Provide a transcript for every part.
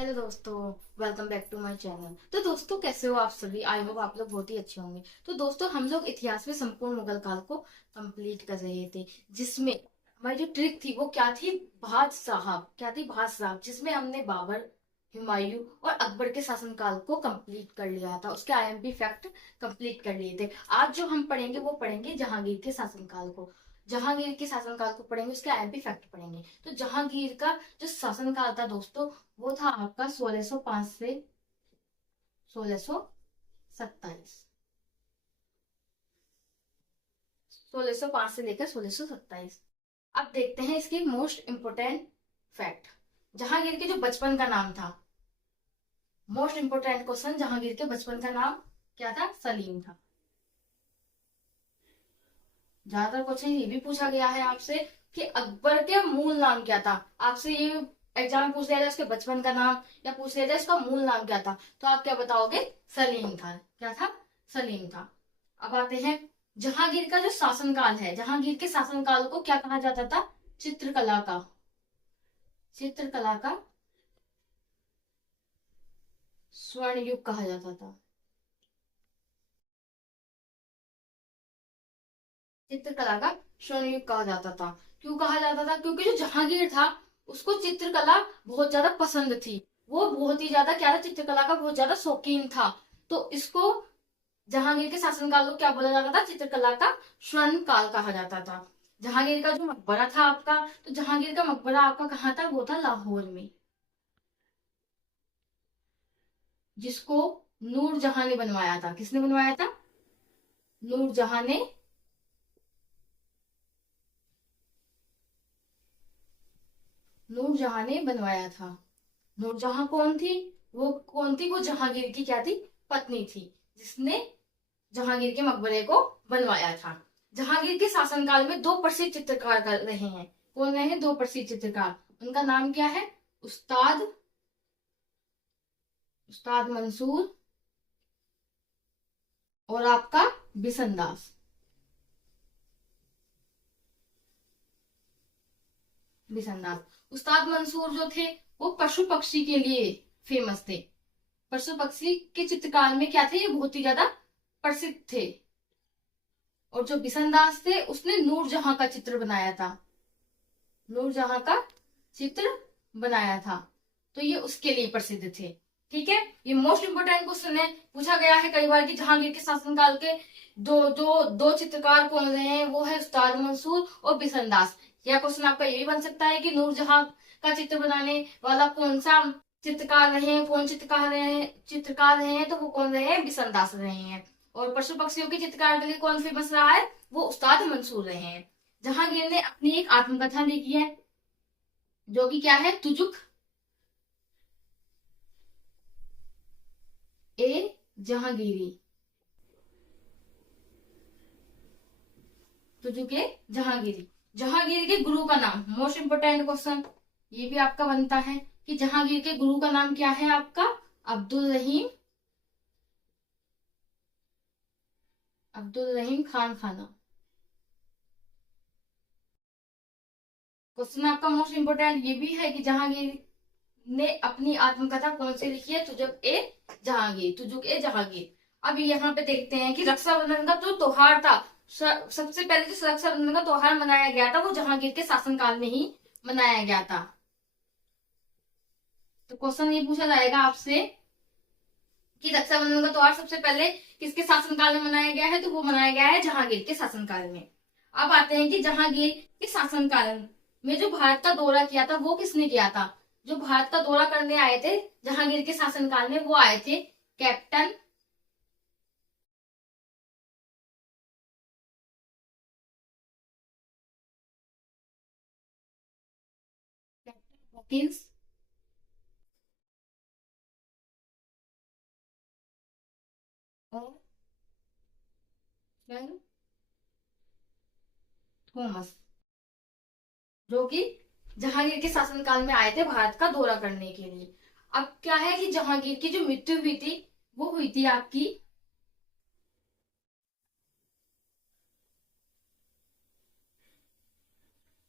Hello दोस्तों, welcome back to my channel. तो दोस्तों, कैसे हो आप सभी? आई होप आप लोग बहुत ही अच्छे होंगे। तो दोस्तों, हम लोग इतिहास में संपूर्ण मुगल काल को कंप्लीट कर रहे थे, जिसमें हमारी जो ट्रिक थी वो क्या थी? भात साहब, जिसमें हमने बाबर, हुमायूं और अकबर के शासनकाल को कंप्लीट कर लिया था। उसके आईएमपी फैक्ट कंप्लीट कर लिए थे। आज जो हम पढ़ेंगे वो पढ़ेंगे जहांगीर के शासनकाल को। जहांगीर के शासनकाल को पढ़ेंगे, उसके आईएमपी फैक्ट पढ़ेंगे। तो जहांगीर का जो शासनकाल था दोस्तों, वो था आपका 1605 से 1627। 1605 से लेकर 1627। अब देखते हैं इसकी मोस्ट इंपोर्टेंट फैक्ट। जहांगीर के जो बचपन का नाम था, मोस्ट इंपोर्टेंट क्वेश्चन, जहांगीर के बचपन का नाम क्या था? सलीम था। ज्यादातर क्वेश्चन ये भी पूछा गया है आपसे कि अकबर के मूल नाम क्या था। आपसे ये एग्जाम में पूछ लिया जाए उसके बचपन का नाम, या पूछ लिया जाए उसका मूल नाम क्या था, तो आप क्या बताओगे? सलीम था। क्या था? सलीम था। अब आते हैं जहांगीर का जो शासनकाल है। जहांगीर के शासनकाल को क्या कहा जाता था? चित्रकला का चित्रकला का स्वर्ण युग कहा जाता था। चित्रकला का स्वर्ण युग कहा जाता था। क्यों कहा जाता था? क्योंकि जो जहांगीर था, उसको चित्रकला बहुत ज्यादा पसंद थी। वो बहुत ही ज्यादा क्या था? चित्रकला का बहुत ज्यादा शौकीन था। तो इसको, जहांगीर के शासनकाल को क्या बोला जाता था? चित्रकला का स्वर्ण काल कहा जाता था। जहांगीर का जो मकबरा था आपका, तो जहांगीर का मकबरा आपका कहाँ था? वो था लाहौर में, जिसको नूरजहां ने बनवाया था। किसने बनवाया था? नूरजहां ने नूरजहां ने बनवाया था। नूरजहां कौन थी? वो कौन थी? वो जहांगीर की क्या थी? पत्नी थी, जिसने जहांगीर के मकबरे को बनवाया था। जहांगीर के शासनकाल में दो प्रसिद्ध चित्रकार कर रहे हैं। कौन रहे हैं? दो प्रसिद्ध चित्रकार। उनका नाम क्या है? उस्ताद उस्ताद मंसूर और आपका बिसनदास। बिसनदास। उस्ताद मंसूर जो थे, वो पशु पक्षी के लिए फेमस थे। पशु पक्षी के चित्रकार में क्या थे? ये बहुत ही ज्यादा प्रसिद्ध थे। और जो बिसनदास थे, उसने नूरजहां का चित्र बनाया था। नूरजहां का चित्र बनाया था। तो ये उसके लिए प्रसिद्ध थे। ठीक है, ये मोस्ट इंपोर्टेंट क्वेश्चन है। पूछा गया है कई बार कि जहांगीर के शासनकाल के दो चित्रकार कौन रहे हैं? वो है उस्ताद मंसूर और बिसनदास। यह क्वेश्चन आपका ये भी बन सकता है कि नूरजहां का चित्र बनाने वाला कौन सा चित्रकार रहे हैं? कौन चित्रकार रहे हैं? तो वो कौन रहे हैं? बिसनदास रहे हैं। और पशु पक्षियों के चित्रकार के लिए कौन फेमस रहा है? वो उस्ताद मंसूर रहे हैं। जहांगीर ने अपनी एक आत्मकथा लिखी है, जो कि क्या है? तुजुक ए जहांगीरी। तुजुक ए जहांगीरी। जहांगीर के गुरु का नाम, मोस्ट इंपोर्टेंट क्वेश्चन ये भी आपका बनता है कि जहांगीर के गुरु का नाम क्या है आपका? अब्दुल रहीम खान खाना। क्वेश्चन आपका मोस्ट इंपोर्टेंट ये भी है कि जहांगीर ने अपनी आत्मकथा कौन सी लिखी है? तुजुक ए जहांगीर। अब यहाँ पे देखते हैं कि रक्षाबंधन का जो त्योहार था, सबसे पहले जो रक्षाबंधन का त्योहार मनाया गया था, वो जहांगीर के शासनकाल में ही मनाया गया था। तो क्वेश्चन ये पूछा जाएगा आपसे कि रक्षाबंधन का त्योहार सबसे पहले किसके शासनकाल में मनाया गया है? तो वो मनाया गया है जहांगीर के शासनकाल में। अब आते हैं कि जहांगीर के शासनकाल में जो भारत का दौरा किया था, वो किसने किया था? जो भारत का दौरा करने आए थे जहांगीर के शासनकाल में, वो आए थे कैप्टन कैप्टन हॉकिंस और सर थॉमस, जो कि जहांगीर के शासनकाल में आए थे भारत का दौरा करने के लिए। अब क्या है कि जहांगीर की जो मृत्यु हुई थी, वो हुई थी आपकी,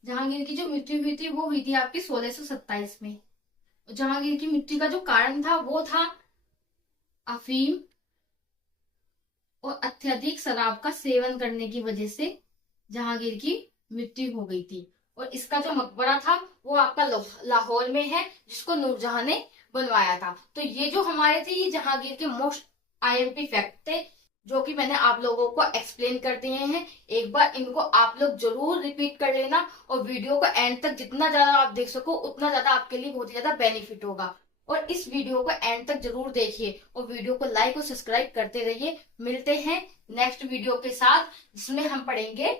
जहांगीर की जो मृत्यु हुई थी वो हुई थी आपकी 1627 में। जहांगीर की मृत्यु का जो कारण था वो था अफीम और अत्यधिक शराब का सेवन करने की वजह से जहांगीर की मृत्यु हो गई थी। और इसका जो मकबरा था वो आपका लाहौर में है, जिसको नूरजहां ने बनवाया था। तो ये जो हमारे थे ये जहांगीर के मोस्ट आईएमपी फैक्ट थे, जो कि मैंने आप लोगों को एक्सप्लेन कर दिए हैं। एक बार इनको आप लोग जरूर रिपीट कर लेना और वीडियो को एंड तक जितना ज्यादा आप देख सको उतना ज्यादा आपके लिए बहुत ही ज्यादा बेनिफिट होगा। और इस वीडियो को एंड तक जरूर देखिए और वीडियो को लाइक और सब्सक्राइब करते रहिए। मिलते हैं नेक्स्ट वीडियो के साथ, जिसमें हम पढ़ेंगे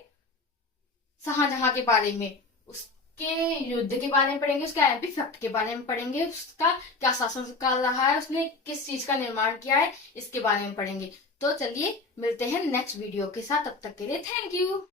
शाहजहां के बारे में, उसके युद्ध के बारे में पढ़ेंगे, उसके आईएमपी फैक्ट के बारे में पढ़ेंगे, उसका क्या शासनकाल रहा है, उसने किस चीज का निर्माण किया है, इसके बारे में पढ़ेंगे। तो चलिए मिलते हैं नेक्स्ट वीडियो के साथ, तब तक के लिए थैंक यू।